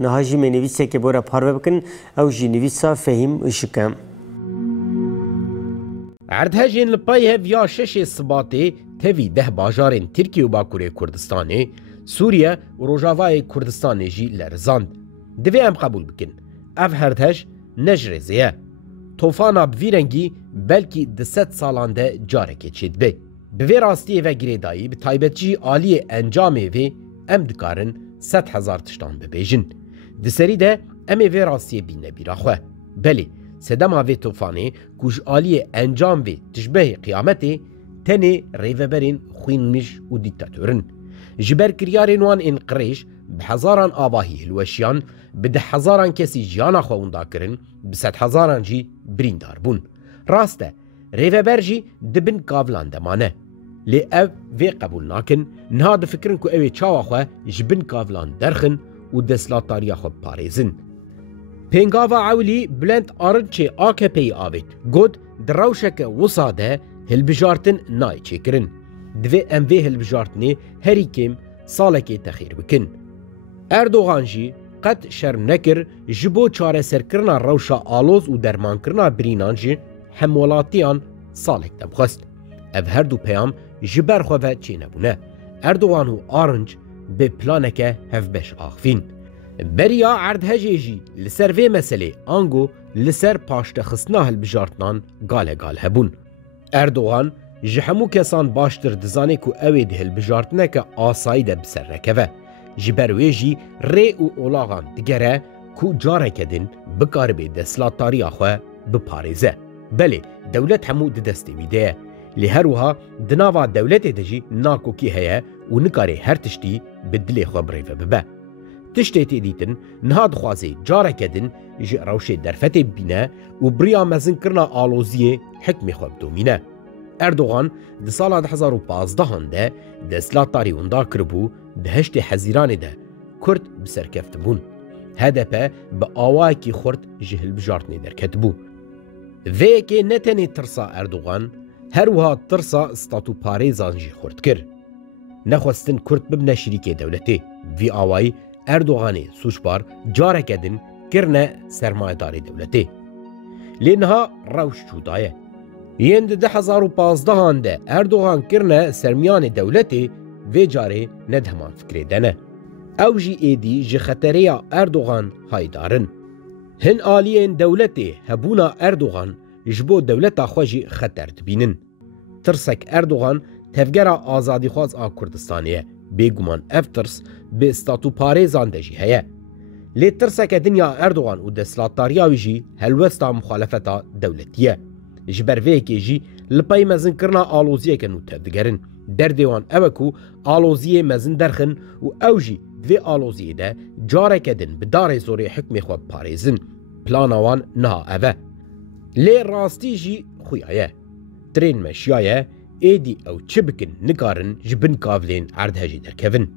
نهاجی منویسه که بورا پارو بکن او جی نویسا فهم اشکم. اردهجین لپای هفیا شش سباتی توی ده باجارین ترکیه و باکوری کردستانی سوریه و روجاوای کردستانی جی لرزاند. دوی ام قبول بکن. اف هردهج نجرزیه. توفانا بویرنگی بلکی 200 سالان ده جارکه چید بی. به راستی و گریدایی به تایبتجی عالی انجامه و ام دکارن 100,000 تشتان ببیجن. دسری ده ام و راستی بینه بیرا خواه. بلی سدما و توفانی کش عالی انجام و تشبه قیامتی تنی ریوبرین خوینمیش و دیکتاتورن. جبر کریارین وان انقریش به هزاران آواهی الوشیان به 10,000 کسی جانا خووندا کرن به 100,000 جی بریندار بون. راسته ریوبر جی دبن کاولان دمانه. لی او وی قبول ناکن نها دفکرن که اوی چاوا خواه جبن کاولان درخن و دسلاتاریا خود پاریزن. پینگاوا عولی بلند آرنچه AKP آوید گود دروشک وصاده هلبجارتن نای چه کرن. دوی اموی هلبجارتنی هری کم سالکی تخیر بکن. اردوغان جی قد شرم نکر جبو چاره سرکرنا روشا آلوز و درمان کرنا برینان جی همولاتیان سالک دبخست. او هر دو پیام جبر خواه چه نبونه. اردوغان و آرنج به پلانک هفبش آخفین. بریا اردهجی جی لسر وی مسئله آنگو لسر پاشت خصنا هلبجارتنان گاله گال هبون. اردوغان جهمو کسان باشتر دزانه که اوید هلبجارتنه که آسایی ده بسر رکوه. جبروی جی ری و اولاغان دگره که جاره کدن بکار به دسلاتاری آخواه بپاریزه. بله دولت همو دستی ویده. لهروها دناوا دولت دجی ناکوکی هیا و نکاره هر تشتی بدلی خواه بریفه ببه. تشتی تیدیتن نهاد خوازی جاره کدن جی روش درفت بینه و بریا مزن کرنا آلوزیه حکم خواب دومینه. اردوغان ده سال 2015 ده دسلاتاری اوندا کربو ده هشت حزیران ده کرد بسرکفت بون. هدفه با آوائی که خورد جهل بجارتنی در کتبو. وی که نتنی ترسا اردوغان هروها ترسا استاتو پاریزان جی خورد کر. نخواستن کرد ببنه شریک دولتی. وی آوائی اردوغانی سوشبار جاره کدن کرنه سرمایداری دولتی. لینها روش چودایه. یند 2015 ده اردوغان کرنه سرمیان دولتی و جاره ندهمان فکری دنه. او جی ایدی جی خطریا اردوغان هایدارن. هن آلین دولتی هبونا اردوغان جبو دولتا خوشی خطر دبینن. ترسک اردوغان تفگرا آزادی خواز کردستانیه. بگومان افترس به استاتو پاریزان دجی هیا. لی ترسک دنیا اردوغان و دسلاتاریاوی جی هلوستا مخالفتا دولتیه. جبر ویکی جی لپای مزن کرنا آلوزیه کنو تفگرن. در دیوان اوکو آلوزیه مزن درخن و او جی دوی آلوزیه ده جاره کدن بدار زوری حکم خواب پاریزن. پلانوان نها اوه. لی راستی جی خویایه. ترین مشیایه ایدی او چه بکن نکارن جبن کاولین اردهجی در کون.